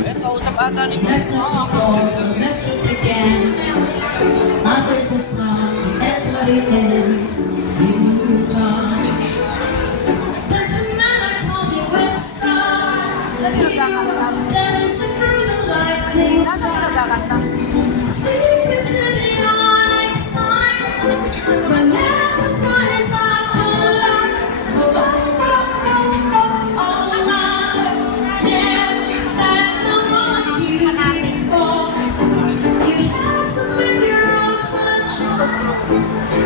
Kausap ata ni Messed up before, messed up again. Life is a song, it ends but it ends. You moved on. Doesn't matter, tell me when to start. Dancing through the lightning strikes. Sleep is sitting on its side. But now the sun is out alive. Oh, oh, oh, oh, all the time. Yeah, that no one you before. You had to bring your own sunshine.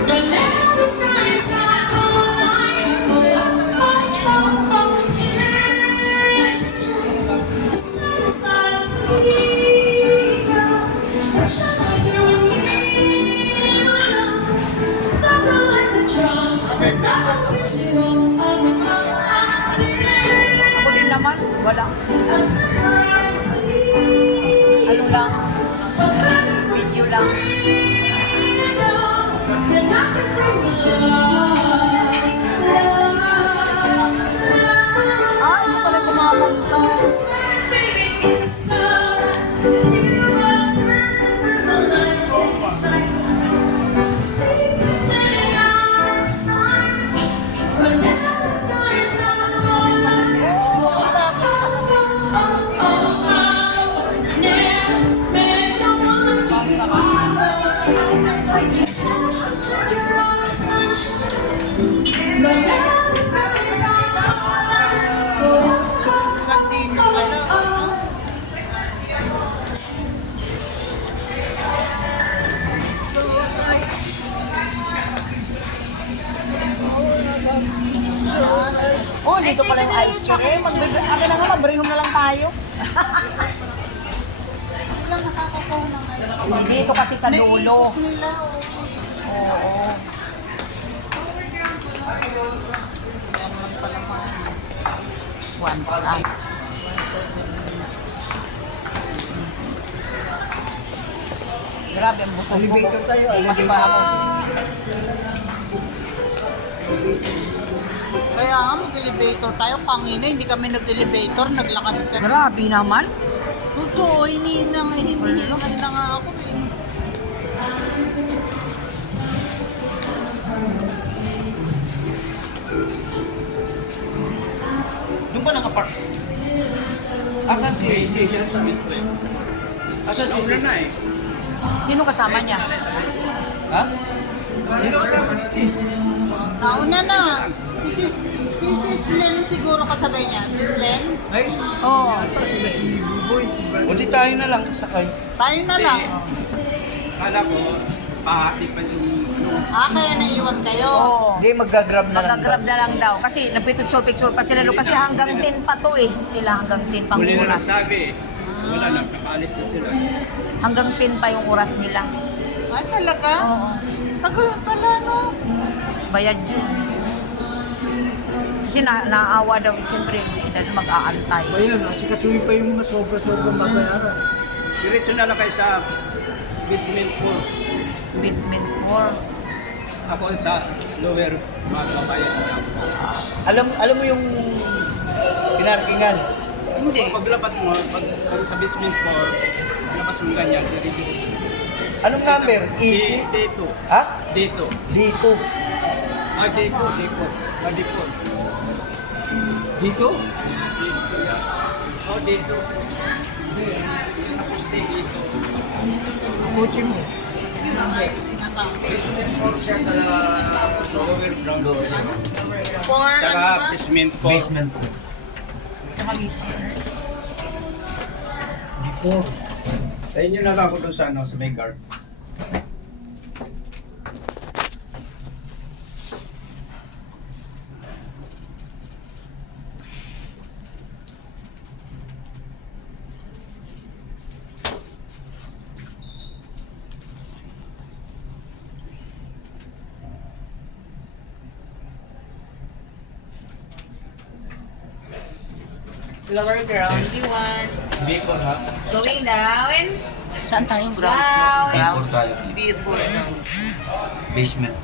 But now the sun is out alive. Oh, oh, oh, oh, oh, yeah. It's just a step inside the ego. Shut up, you're with me. Not like the drum. It's not what you want. Ako din naman, wala. Ano lang, video lang. Ah, ito pala kumamanta. Oh, dito pala yung ice cream. Ano na nga, mabrihom na lang tayo. Dito kasi sa dulo. Oo. One plus. Grabe ang busog ko. Elevator tayo. Mas pa ako. Kaya nga mag-elevator tayo, pangina, hindi kami nag-elevator, naglakad kami. Grabe naman. Totoo, hinihingal na nga ako eh. Doon ba nakapark? Asan si Asan si na eh. Sino kasama niya? Ha? Sino kasama ni Nauna na. Si Sis Len siguro kasabay niya. Sis Len? Ay, Oo. o di tayo na lang sakay. Tayo na lang. Kala ko, pahati pa yung Kaya naiwan kayo. Oo. Hindi, magga-grab na lang. Mag-grab na lang daw. Kasi nagpipicture-picture pa sila. Kasi hanggang 10 pa to eh. Sila hanggang 10 pang huli na oras. nagsabi eh. Wala na, nakaalis na sila. Hanggang 10 pa yung oras nila. Ay, talaga? Oo. Tagal pala, no? Bayad yun. Kasi naawa daw. Siyempre, hindi na mag-aantay. Ayun, sikasuhin pa yung mga sobra-sobrang babayaran. Diretso na lang kayo sa basement 4. Basement 4. Ako sa lower, mababayan na. Alam mo yung pinarkingan? Hindi. Paglabas mo, pag sa basement 4, labas mo ganyan, diretso. Anong number? E6? Dito. Ha? Dito. Dito. Dito. Dito. Dito. Dito? Oh, dito. Tapos dito. Kotse mo. Yun ang sinasabi. Basement 4 siya sa lower ground level. For ano Saka ba? basement 4. Basement. Before. Sa inyo na lang ako doon sa, sa may guard. Lower ground, you want Before ha? going down? Saan tayong ground Wow. floor? Before tayo. Before. Basement.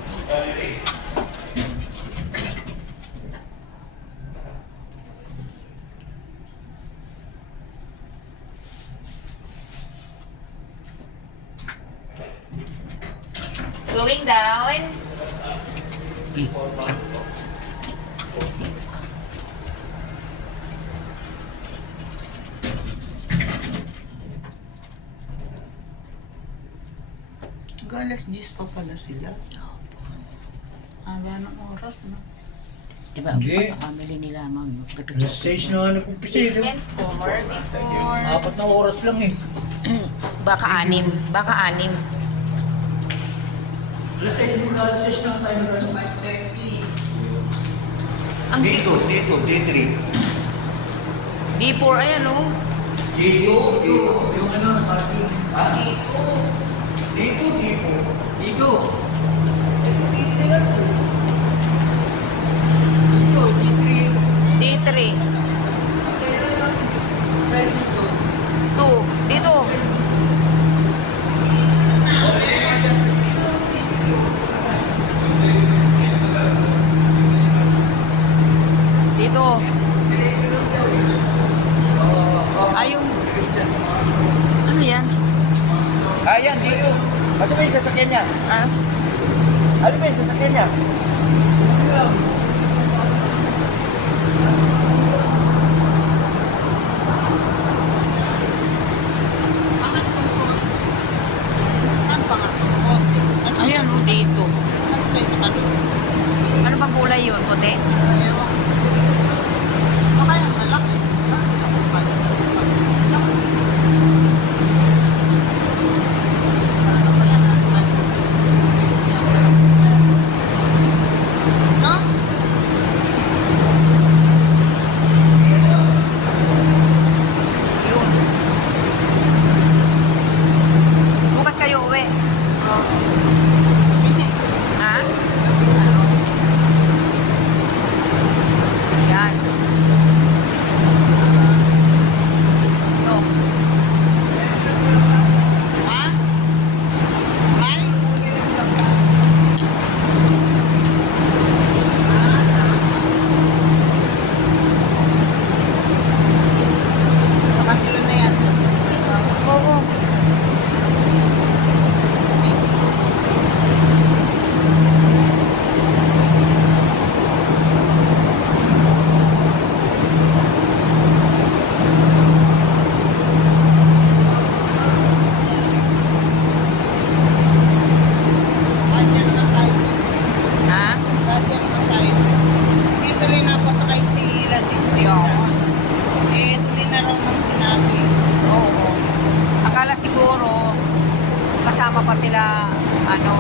Going down. Galas 10 pa pala sila. Haba ng oras, no? Diba, Hindi. family nila Alas 6 na nag-umpisa eh. Basement 4 before. 4 na oras lang eh. Baka anim. Baka anim. Alas 6 muna, alas 6 na tayo na. Ang Dito, D3. D4, ayan oh. Dito, yung ano, parking. Dito. D3. 2. Dito. Dito. Ayun. Ano yan? Ayan, dito. Kasi may sasakyan niya. Ah? Ano ba yung sasakyan niya? Pangat tong poste. Saan pangat tong poste? Ayan oh, dito. Mas pa sa kanila. Ano ba kulay yun? Puti? Ewan ko. Baka yung malaki. Bakit ako pala nagsasakyan? Laki. Sana pala nasa kanila sa security ang malaki. No? Yun. Bukas kayo uwi. Oo. Pini. Ha? Gabi na. Yan. So, Ha? May? Sa kanila na yan. oo. Kasya naman tayo. Ha? Kasya naman tayo. Hindi tuloy napasakay si Lasis Risa. Eh, tuloy na raw ng sinabi. Oo. Akala siguro kasama pa sila ano